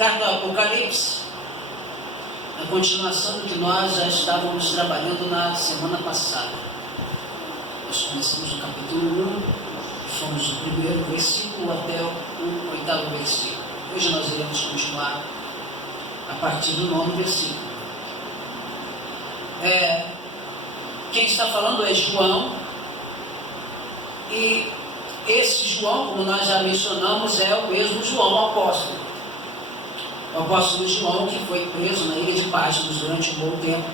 carta do Apocalipse, a continuação do que nós já estávamos trabalhando na semana passada. Nós começamos no capítulo 1, fomos do primeiro versículo até o oitavo versículo. Hoje nós iremos continuar a partir do 9º versículo. Quem está falando é João, e esse João, como nós já mencionamos, é o mesmo João, o apóstolo. O apóstolo João, que foi preso na ilha de Patmos durante um bom tempo,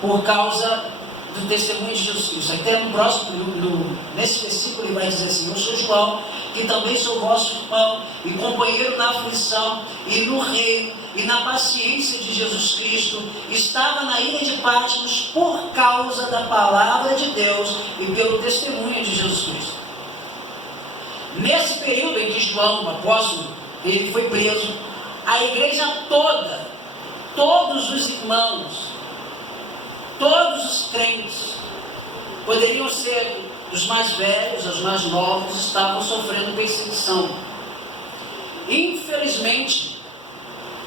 por causa do testemunho de Jesus Cristo. Até no próximo, nesse versículo, ele vai dizer assim: eu sou João, que também sou vosso irmão e companheiro na aflição e no reino e na paciência de Jesus Cristo. Estava na ilha de Patmos por causa da palavra de Deus e pelo testemunho de Jesus Cristo. Nesse período em que João, o apóstolo, ele foi preso, a igreja toda, todos os irmãos, todos os crentes, poderiam ser os mais velhos, os mais novos, estavam sofrendo perseguição. Infelizmente,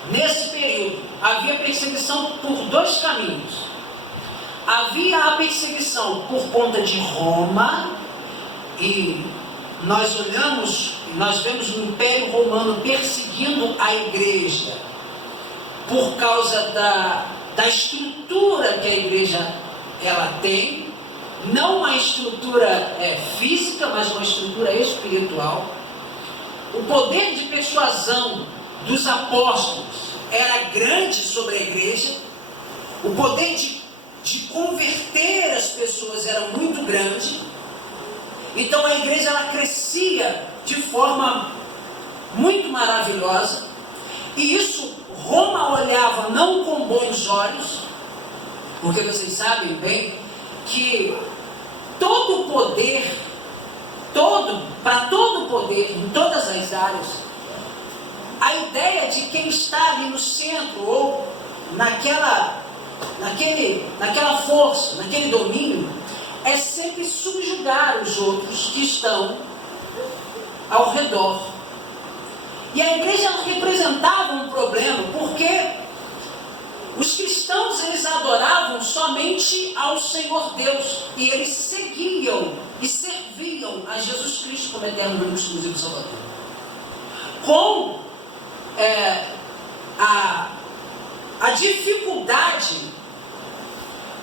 nesse período, havia perseguição por dois caminhos. Havia a perseguição por conta de Roma, e nós vemos o Império Romano perseguindo a igreja por causa da estrutura que a igreja ela tem, não uma estrutura física, mas uma estrutura espiritual. O poder de persuasão dos apóstolos era grande sobre a igreja, o poder de converter as pessoas era muito grande. Então a igreja ela crescia de forma muito maravilhosa, e isso Roma olhava não com bons olhos, porque vocês sabem bem que todo o poder, para todo o poder em todas as áreas, a ideia de quem está ali no centro ou naquela força, naquele domínio, é sempre subjugar os outros que estão ao redor. E a igreja representava um problema, porque os cristãos eles adoravam somente ao Senhor Deus, e eles seguiam e serviam a Jesus Cristo como eterno único exclusivo Salvador. Com a dificuldade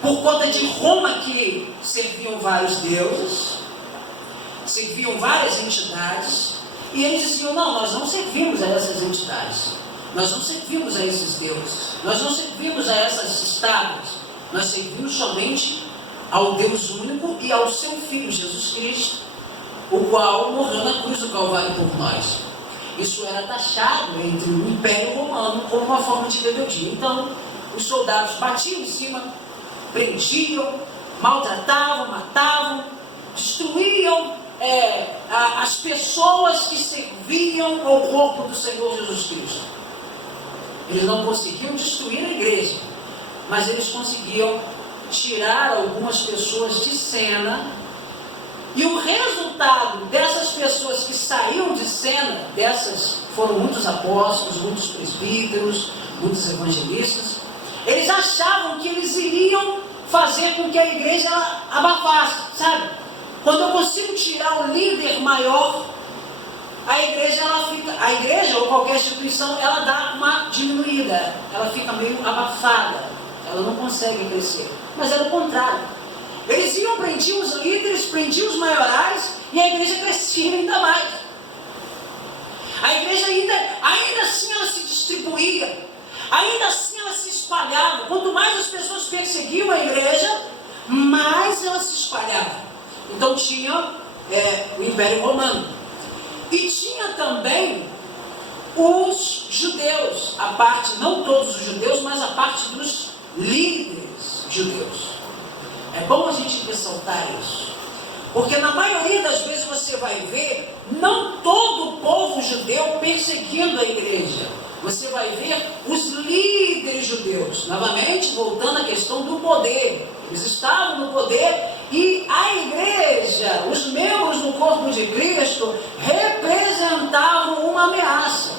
por conta de Roma, que serviam vários deuses, serviam várias entidades, e eles diziam: não, nós não servimos a essas entidades, nós não servimos a esses deuses, nós não servimos a essas estátuas, nós servimos somente ao Deus único e ao seu Filho Jesus Cristo, o qual morreu na cruz do Calvário por nós. Isso era taxado entre o Império Romano como uma forma de rebeldia. Então os soldados batiam em cima, prendiam, maltratavam, matavam, destruíam as pessoas que serviam ao corpo do Senhor Jesus Cristo. Eles não conseguiam destruir a igreja, mas eles conseguiam tirar algumas pessoas de cena, e o resultado dessas pessoas que saíam de cena, foram muitos apóstolos, muitos presbíteros, muitos evangelistas. Eles achavam que eles iriam fazer com que a igreja abafasse, sabe? Quando eu consigo tirar o líder maior, a igreja ou qualquer instituição, ela dá uma diminuída, ela fica meio abafada, ela não consegue crescer. Mas era o contrário. Eles prendiam os líderes, prendiam os maiorais, e a igreja crescia ainda mais. A igreja ainda assim ela se distribuía, ainda assim ela se espalhava. Quanto mais as pessoas perseguiam a igreja, mais ela se espalhava. Então tinha o Império Romano, e tinha também os judeus, a parte, não todos os judeus, mas a parte dos líderes judeus. É bom a gente ressaltar isso, porque na maioria das vezes você vai ver não todo o povo judeu perseguindo a igreja. Você vai ver os líderes judeus, novamente voltando à questão do poder. Eles estavam no poder, e a igreja, os membros do corpo de Cristo, representavam uma ameaça.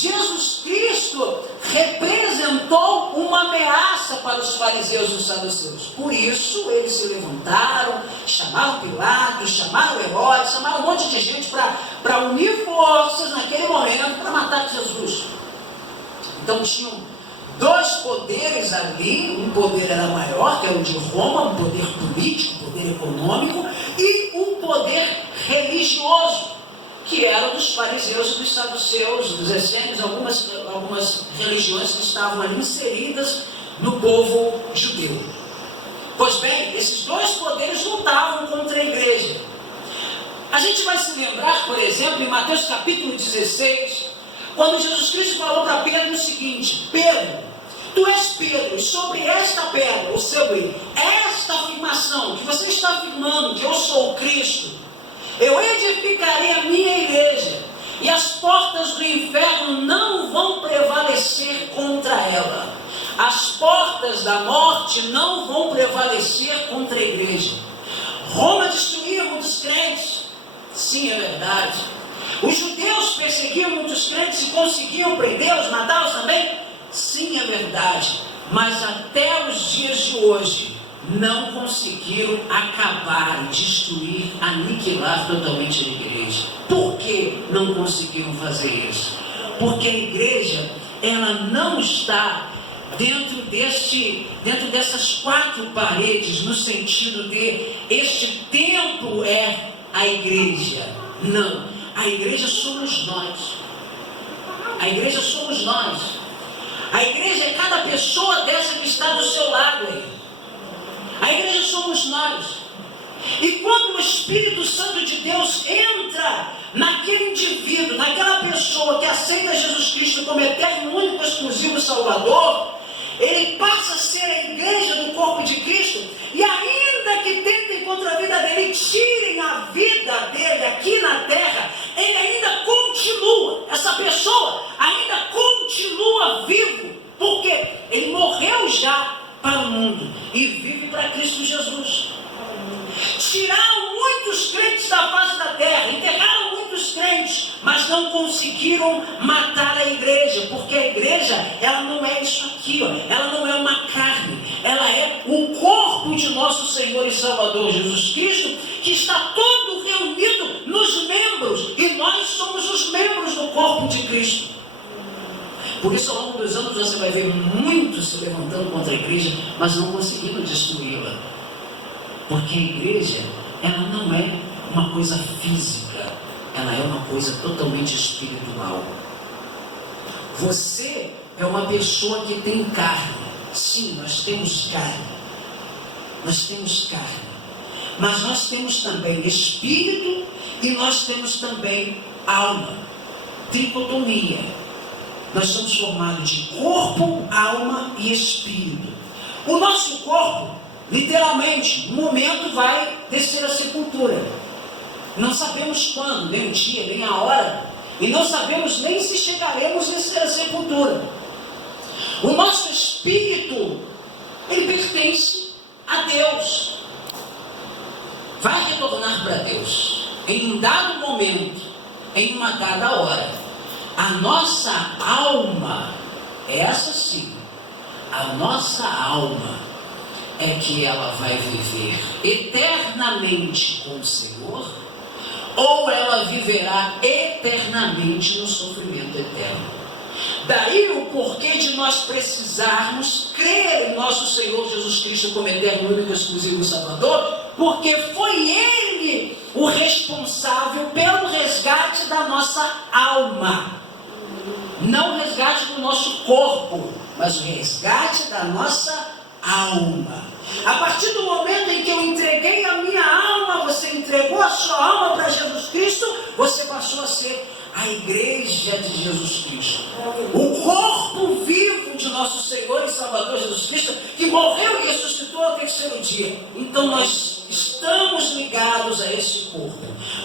Jesus Cristo representou uma ameaça para os fariseus e os saduceus. Por isso eles se levantaram, chamaram Pilatos, chamaram Herodes, chamaram um monte de gente para unir forças naquele momento para matar Jesus. Então tinham dois poderes ali, um poder era maior, que era o de Roma, um poder político, um poder econômico, e um poder religioso, que era dos fariseus e dos saduceus, dos essênios, algumas religiões que estavam ali inseridas no povo judeu. Pois bem, esses dois poderes lutavam contra a igreja. A gente vai se lembrar, por exemplo, em Mateus capítulo 16, quando Jesus Cristo falou para Pedro o seguinte: Pedro, tu és Pedro, sobre esta pedra, ou sobre esta afirmação que você está afirmando, que eu sou o Cristo, eu edificarei a minha igreja, e as portas do inferno não vão prevalecer contra ela. As portas da morte não vão prevalecer contra a igreja. Roma destruía muitos crentes, sim, é verdade. Os judeus perseguiam muitos crentes e conseguiam prendê-los, matá-los também, sim, é verdade. Mas até os dias de hoje não conseguiram acabar, destruir, aniquilar totalmente a igreja. Por que não conseguiram fazer isso? Porque a igreja, ela não está dentro dessas quatro paredes, no sentido de este templo é a igreja. Não, a igreja somos nós. A igreja somos nós. A igreja é cada pessoa dessa que está do seu lado aí. A igreja somos nós. E quando o Espírito Santo de Deus entra naquele indivíduo, naquela pessoa que aceita Jesus Cristo como eterno, único, exclusivo Salvador, ele passa a ser a igreja do corpo de Cristo. E ainda que tentem contra a vida dele, tirem a vida dele aqui na terra, ele ainda continua, essa pessoa ainda continua vivo, porque ele morreu já para o mundo e vive para Cristo Jesus. Tiraram muitos crentes da face da terra, enterraram muitos crentes, mas não conseguiram matar a igreja, porque a igreja, ela não é isso aqui, ó. Ela não é uma carne, ela é o corpo de nosso Senhor e Salvador Jesus Cristo, que está todo reunido nos membros, e nós somos os membros do corpo de Cristo. Por isso, ao longo dos anos, você vai ver muitos se levantando contra a igreja, mas não conseguindo destruí-la. Porque a igreja, ela não é uma coisa física, ela é uma coisa totalmente espiritual. Você é uma pessoa que tem carne. Sim, nós temos carne. Nós temos carne. Mas nós temos também espírito e nós temos também alma. Tricotomia. Nós somos formados de corpo, alma e espírito. O nosso corpo, literalmente, no momento vai descer a sepultura. Não sabemos quando, nem o dia, nem a hora. E não sabemos nem se chegaremos a descer a sepultura. O nosso espírito, ele pertence a Deus. Vai retornar para Deus. Em um dado momento, em uma dada hora. A nossa alma, essa sim, a nossa alma é que ela vai viver eternamente com o Senhor, ou ela viverá eternamente no sofrimento eterno. Daí o porquê de nós precisarmos crer em nosso Senhor Jesus Cristo como eterno, único, exclusivo Salvador, porque foi Ele o responsável pelo resgate da nossa alma. Não o resgate do nosso corpo, mas o resgate da nossa alma. A partir do momento em que eu entreguei a minha alma, você entregou a sua alma para Jesus Cristo, você passou a ser a igreja de Jesus Cristo. O corpo vivo de nosso Senhor e Salvador Jesus Cristo, que morreu e ressuscitou ao terceiro dia. Então nós estamos ligados a esse corpo.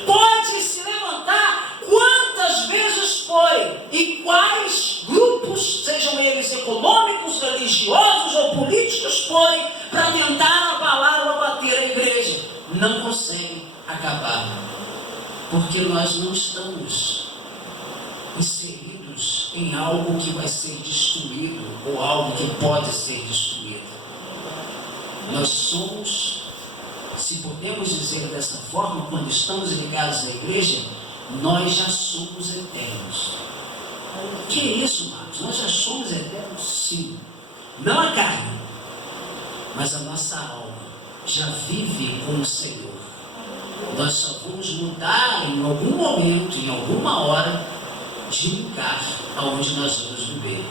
Pode se levantar quantas vezes forem e quais grupos, sejam eles econômicos, religiosos ou políticos, forem para tentar abalar ou abater a igreja. Não conseguem acabar, porque nós não estamos inseridos em algo que vai ser destruído ou algo que pode ser destruído. Nós somos, se podemos dizer dessa forma, quando estamos ligados à igreja, nós já somos eternos. Que é isso, Marcos? Nós já somos eternos, sim. Não a carne, mas a nossa alma já vive com o Senhor. Nós só vamos mudar em algum momento, em alguma hora, de lugar aonde nós vamos viver.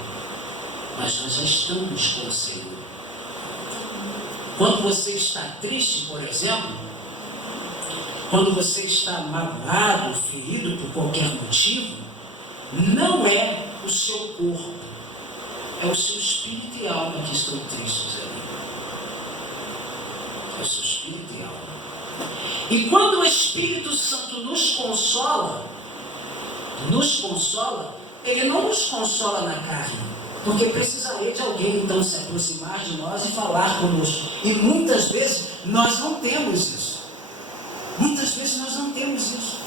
Mas nós já estamos com o Senhor. Quando você está triste, por exemplo, quando você está magoado, ferido por qualquer motivo, não é o seu corpo, é o seu espírito e alma que estão tristes ali. É o seu espírito e alma. E quando o Espírito Santo nos consola, ele não nos consola na carne, porque precisaria de alguém então se aproximar de nós e falar conosco. E muitas vezes nós não temos isso. Muitas vezes nós não temos isso.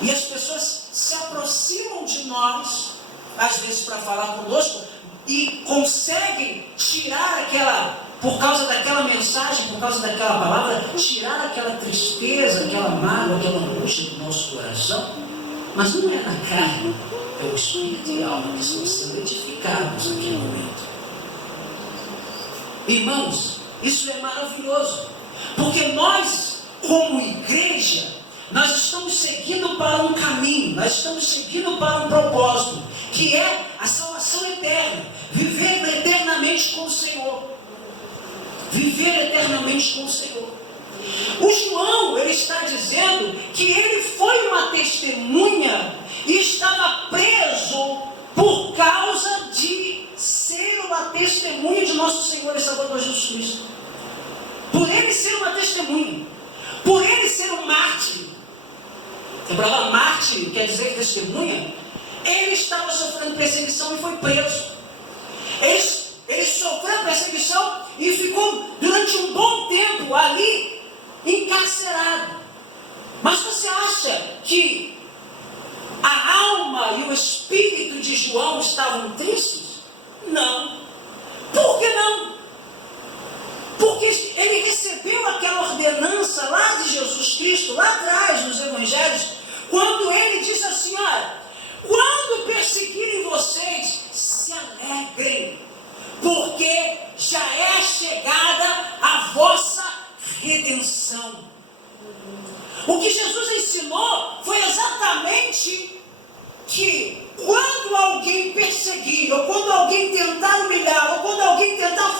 E as pessoas se aproximam de nós, às vezes para falar conosco, e conseguem tirar aquela, por causa daquela mensagem, por causa daquela palavra, tirar aquela tristeza, aquela mágoa, aquela angústia do nosso coração. Mas não é na carne, é o espírito e a alma que estão sendo edificados naquele momento. Irmãos, isso é maravilhoso, porque nós, como igreja, nós estamos seguindo para um caminho, nós estamos seguindo para um propósito, que é a salvação eterna, viver eternamente com o Senhor. Viver eternamente com o Senhor. O João, ele está dizendo que ele foi uma testemunha e estava preso por causa de ser uma testemunha de nosso Senhor e Salvador Jesus Cristo. Por ele ser uma testemunha, por ele ser um mártir. A palavra mártir quer dizer testemunha. Ele estava sofrendo perseguição e foi preso. Ele sofreu perseguição e ficou durante um bom tempo ali encarcerado. Mas você acha que a alma e o espírito de João estavam tristes? Não. Por que não? Porque ele recebeu aquela ordenança lá de Jesus Cristo, lá atrás nos evangelhos, quando ele disse assim: olha, quando perseguirem vocês, se alegrem, porque já é chegada a vossa redenção. O que Jesus ensinou foi exatamente que quando alguém perseguir, ou quando alguém tentar humilhar, ou quando alguém tentar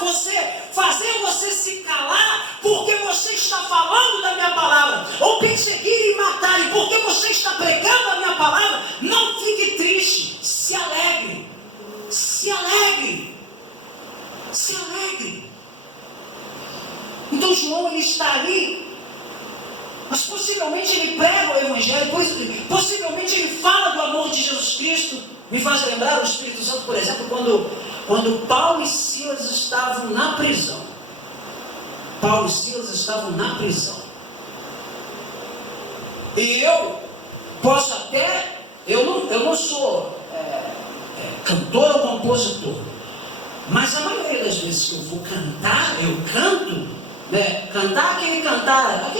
fazer você se calar, porque você está falando da minha palavra, ou perseguir e matar, porque você está pregando a minha palavra, não fique triste, se alegre, se alegre, se alegre. Então João, ele está ali, mas possivelmente ele prega o Evangelho, possivelmente ele fala do amor de Jesus Cristo. Me faz lembrar o Espírito Santo, por exemplo, quando Paulo e Silas estavam na prisão. Paulo e Silas estavam na prisão. E eu posso até, eu não sou cantor ou compositor, mas a maioria das vezes que eu vou cantar, eu canto. Cantar aquele cantar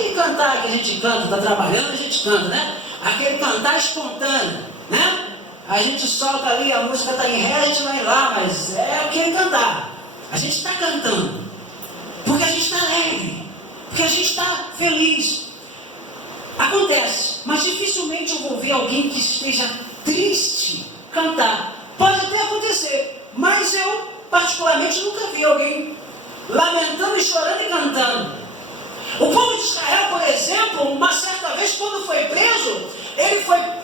que a gente canta, está trabalhando, a gente canta, né? Aquele cantar espontâneo, né? A gente solta ali, a música está em ré, a gente vai lá, mas é aquele cantar. A gente está cantando, porque a gente está alegre, porque a gente está feliz. Acontece, mas dificilmente eu vou ver alguém que esteja triste cantar. Pode até acontecer, mas eu particularmente nunca vi alguém lamentando e chorando e cantando. O povo de Israel, por exemplo, uma certa vez, quando foi preso,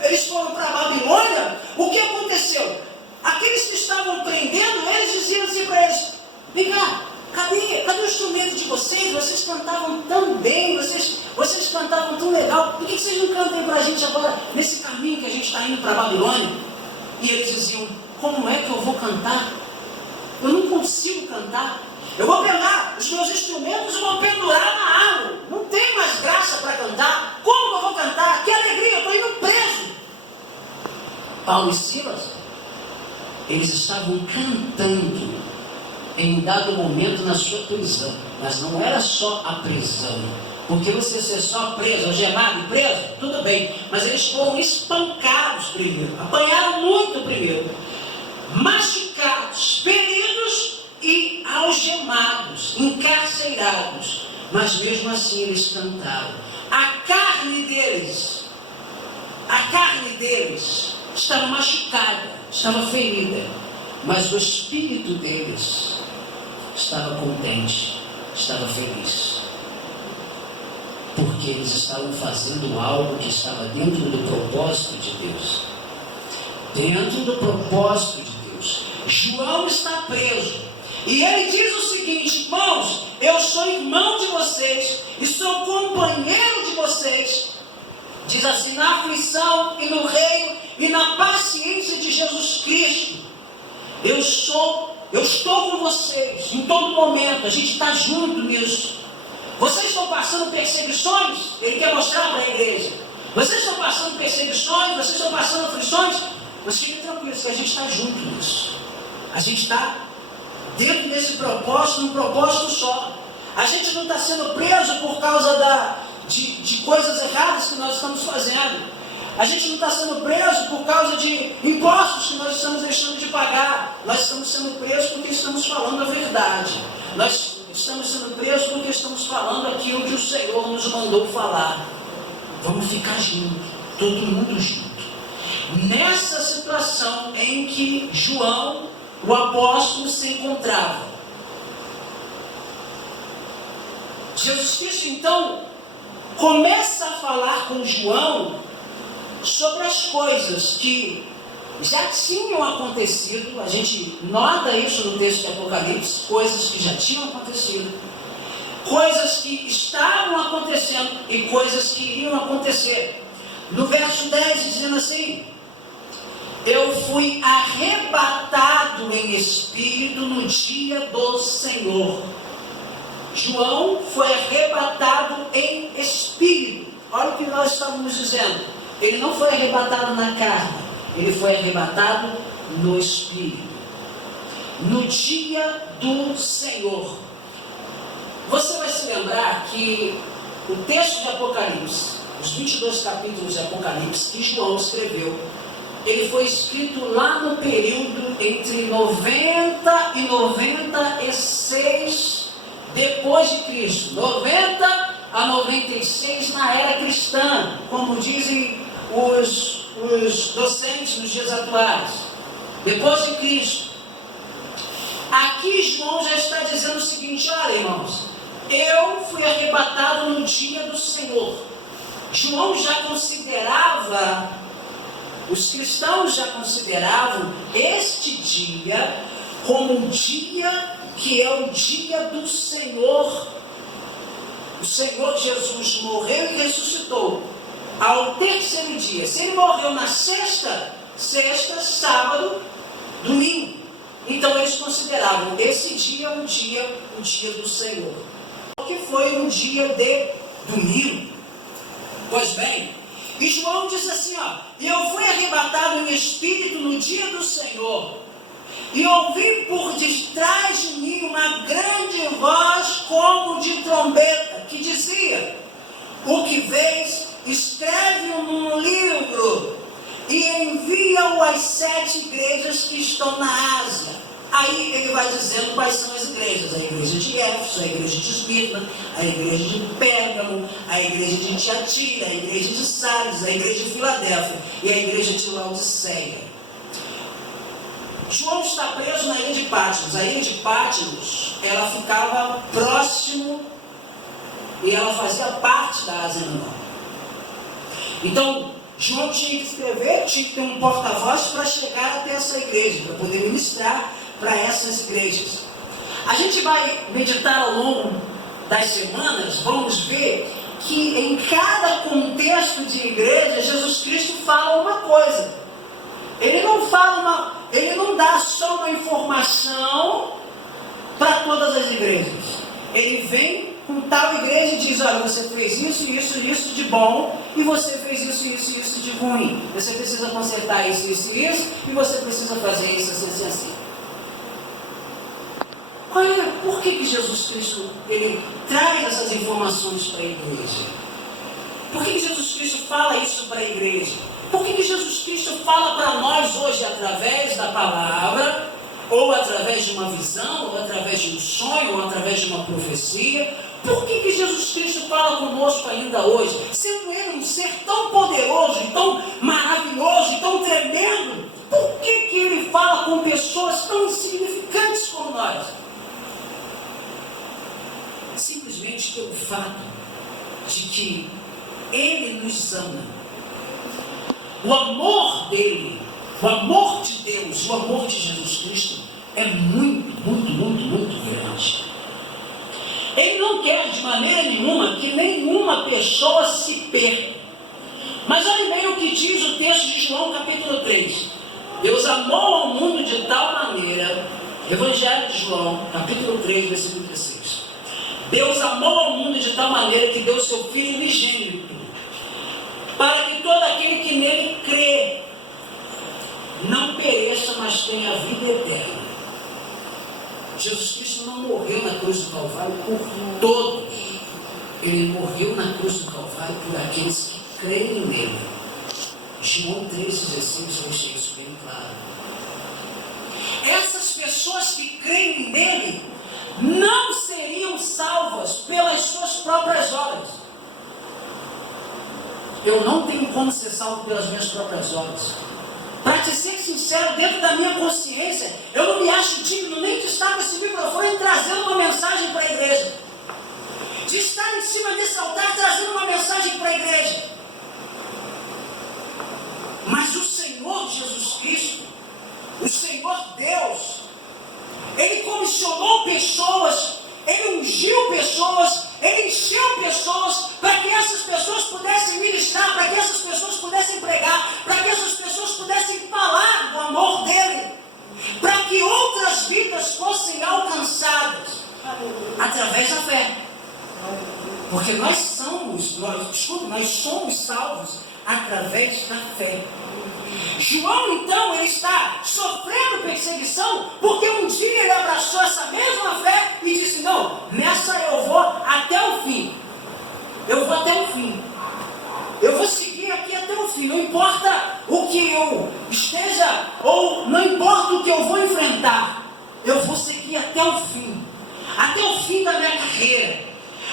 eles foram para a Babilônia. O que aconteceu? Aqueles que estavam prendendo, eles diziam assim para eles: vem cá, cadê o instrumento de vocês? Vocês cantavam tão bem, vocês cantavam tão legal, por que vocês não cantam para a gente agora, nesse caminho que a gente está indo para a Babilônia? E eles diziam: como é que eu vou cantar? Eu não consigo cantar. Eu vou pegar os meus instrumentos e vou pendurar na árvore. Não tem mais graça para cantar. Como eu vou cantar? Que alegria, eu estou indo preso. Paulo e Silas, eles estavam cantando em um dado momento na sua prisão. Mas não era só a prisão. Porque você ser só preso, algemado e preso, tudo bem. Mas eles foram espancados primeiro. Apanharam muito primeiro. Machucados, feridos e algemados, encarcerados. Mas mesmo assim eles cantaram. A carne deles estava machucada, estava ferida. Mas o espírito deles estava contente, estava feliz. Porque eles estavam fazendo algo que estava dentro do propósito de Deus. Dentro do propósito de Deus. João está preso. E ele diz o seguinte: irmãos, eu sou irmão de vocês e sou companheiro de vocês. Diz assim: na aflição e no reino e na paciência de Jesus Cristo. Eu estou com vocês em todo momento. A gente está junto nisso. Vocês estão passando perseguições? Ele quer mostrar para a igreja. Vocês estão passando perseguições? Vocês estão passando aflições? Mas fiquem tranquilos que a gente está junto nisso. A gente está dentro desse propósito, um propósito só. A gente não está sendo preso por causa de coisas erradas que nós estamos fazendo. A gente não está sendo preso por causa de impostos que nós estamos deixando de pagar. Nós estamos sendo presos porque estamos falando a verdade. Nós estamos sendo presos porque estamos falando aquilo que o Senhor nos mandou falar. Vamos ficar juntos, todo mundo junto. Nessa situação em que João, o apóstolo, se encontrava. Jesus Cristo então começa a falar com João sobre as coisas que já tinham acontecido. A gente nota isso no texto de Apocalipse, coisas que já tinham acontecido, coisas que estavam acontecendo e coisas que iriam acontecer. No verso 10, dizendo assim: eu fui arrebatado em espírito no dia do Senhor. João foi arrebatado em espírito. Olha o que nós estávamos dizendo. Ele não foi arrebatado na carne, ele foi arrebatado no espírito. No dia do Senhor. Você vai se lembrar que o texto de Apocalipse, os 22 capítulos de Apocalipse que João escreveu, ele foi escrito lá no período entre 90 e 96 depois de Cristo. 90 a 96 na era cristã, como dizem os docentes nos dias atuais. Depois de Cristo. Aqui João já está dizendo o seguinte: olha, irmãos, eu fui arrebatado no dia do Senhor. João já considerava, os cristãos já consideravam este dia como um dia que é o dia do Senhor. O Senhor Jesus morreu e ressuscitou ao terceiro dia. Se ele morreu na sexta, sábado, domingo, então eles consideravam esse dia o dia do Senhor, que foi um dia de domingo. Pois bem, e João disse assim: eu fui arrebatado em espírito no dia do Senhor, e ouvi por detrás de mim uma grande voz como de trombeta, que dizia: o que vês, escreve-o num livro e envia-o às 7 igrejas que estão na Ásia. Aí ele vai dizendo quais são as igrejas: a igreja de Éfeso, a igreja de Esmirna, a igreja de Pérgamo, a igreja de Tiatira, a igreja de Sardes, a igreja de Filadélfia e a igreja de Laodiceia. João está preso na ilha de Patmos. A ilha de Patmos, ela ficava próximo e ela fazia parte da Ásia Menor. Então, João tinha que escrever, tinha que ter um porta-voz para chegar até essa igreja, para poder ministrar para essas igrejas. A gente vai meditar ao longo das semanas, vamos ver que em cada contexto de igreja, Jesus Cristo fala uma coisa. Ele não dá só uma informação para todas as igrejas. Ele vem com tal igreja e diz, olha, você fez isso, isso, isso de bom, e você fez isso, isso, isso de ruim. Você precisa consertar isso, isso e isso, e você precisa fazer isso, assim, assim. Olha, por que Jesus Cristo, ele traz essas informações para a igreja? Por que Jesus Cristo fala isso para a igreja? Por que Jesus Cristo fala para nós hoje através da palavra, ou através de uma visão, ou através de um sonho, ou através de uma profecia? Por que Jesus Cristo fala conosco ainda hoje? Sendo Ele um ser tão poderoso, e tão maravilhoso, e tão tremendo, por que Ele fala com pessoas tão insignificantes como nós? Simplesmente pelo fato de que Ele nos ama. O amor dele, o amor de Deus, o amor de Jesus Cristo é muito, muito, muito, muito grande. Ele não quer de maneira nenhuma que nenhuma pessoa se perca. Mas olha bem o que diz o texto de João capítulo 3. Deus amou ao mundo de tal maneira, Evangelho de João capítulo 3, versículo 16. Deus amou ao mundo de tal maneira que deu seu Filho unigênito, para que todo aquele que nele crê não pereça, mas tenha a vida eterna. Jesus Cristo não morreu na cruz do Calvário por todos. Ele morreu na cruz do Calvário por aqueles que creem nele. João 3,16 deixa isso bem claro. Essas pessoas que creem nele não seriam salvas pelas suas próprias obras. Eu não tenho como ser salvo pelas minhas próprias obras. Para te ser sincero, dentro da minha consciência, eu não me acho digno nem de estar com esse microfone trazendo uma mensagem para a igreja. De estar em cima desse altar trazendo uma mensagem para a igreja. Mas o Senhor Jesus Cristo, o Senhor Deus, Ele comissionou pessoas, Ele ungiu pessoas, Ele encheu pessoas, para que essas pessoas pudessem ministrar, para que essas pessoas pudessem pregar, para que essas pessoas pudessem falar do amor dEle, para que outras vidas fossem alcançadas através da fé. Porque nós somos salvos através da fé. João, então, ele está sofrendo perseguição, porque um dia ele abraçou essa mesma fé e disse, não, nessa eu vou até o fim. Eu vou até o fim. Eu vou seguir aqui até o fim. Não importa o que eu esteja, ou não importa o que eu vou enfrentar. Eu vou seguir até o fim. Até o fim da minha carreira.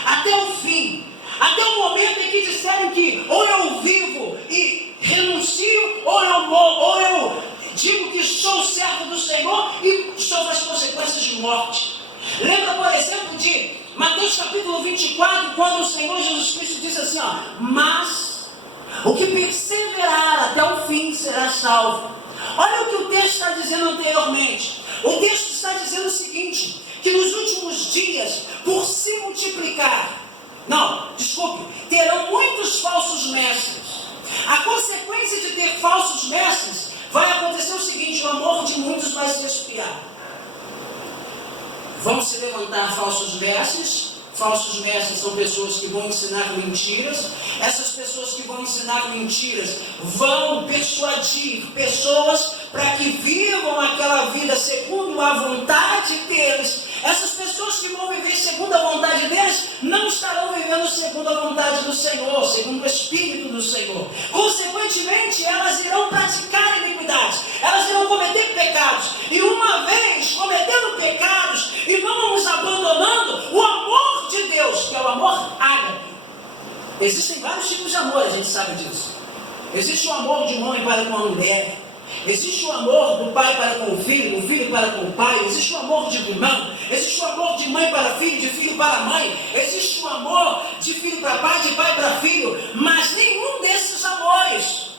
Até o fim. Até o momento em que disserem que ou eu vivo e renuncio, ou eu morro, ou eu digo que sou servo do Senhor e sofro as consequências de morte. Lembra, por exemplo, de Mateus capítulo 24, quando o Senhor Jesus Cristo disse assim, ó, mas o que perseverar até o fim será salvo. Olha o que o texto está dizendo anteriormente. O texto está dizendo o seguinte, que nos últimos dias, por se multiplicar, terão muitos falsos mestres. A consequência de ter falsos mestres vai acontecer o seguinte, o amor de muitos vai se esfriar. Vão se levantar falsos mestres. Falsos mestres são pessoas que vão ensinar mentiras. Essas pessoas que vão ensinar mentiras vão persuadir pessoas para que vivam aquela vida segundo a vontade deles. Essas pessoas que vão viver segundo a vontade deles não estarão vivendo segundo a vontade do Senhor, segundo o Espírito do Senhor. Consequentemente, elas irão praticar iniquidades, elas irão cometer pecados. E uma vez cometendo pecados e não nos abandonando, o amor de Deus, que é o amor ágape. Existem vários tipos de amor, a gente sabe disso. Existe o amor de mãe para com a mulher. Existe o amor do pai para com o filho, do filho para com o pai. Existe o amor de irmão. Existe o amor de mãe para filho, de filho para mãe. Existe o amor de filho para pai, de pai para filho. Mas nenhum desses amores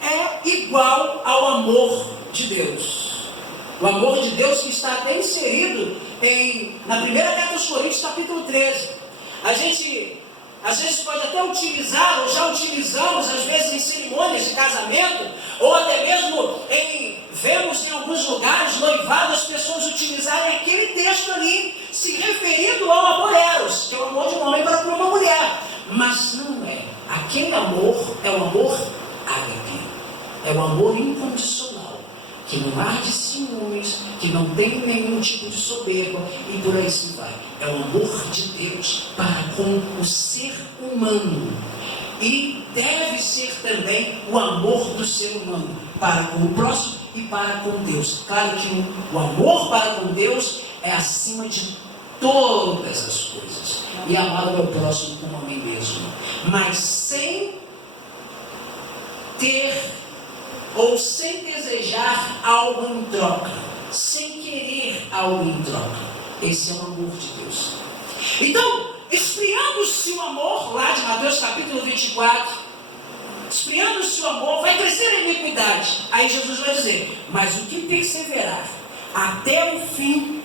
é igual ao amor de Deus. O amor de Deus que está até inserido na primeira carta aos Coríntios, capítulo 13. A gente às vezes pode até utilizar, ou já utilizamos, às vezes em cerimônias de casamento, ou até mesmo vemos em alguns lugares noivados as pessoas utilizarem aquele texto ali, se referindo ao amor eros, que é o amor de que não arde ciúmes, que não tem nenhum tipo de soberba, e por aí se vai. É o amor de Deus para com o ser humano. E deve ser também o amor do ser humano para com o próximo e para com Deus. Claro que o amor para com Deus é acima de todas as coisas. E amar o meu próximo como a mim mesmo. Mas sem ter ou sem desejar algo em troca. Sem querer algo em troca. Esse é o amor de Deus. Então, esfriando-se o amor, lá de Mateus capítulo 24, esfriando-se o amor, vai crescer a iniquidade. Aí Jesus vai dizer, mas o que perseverar até o fim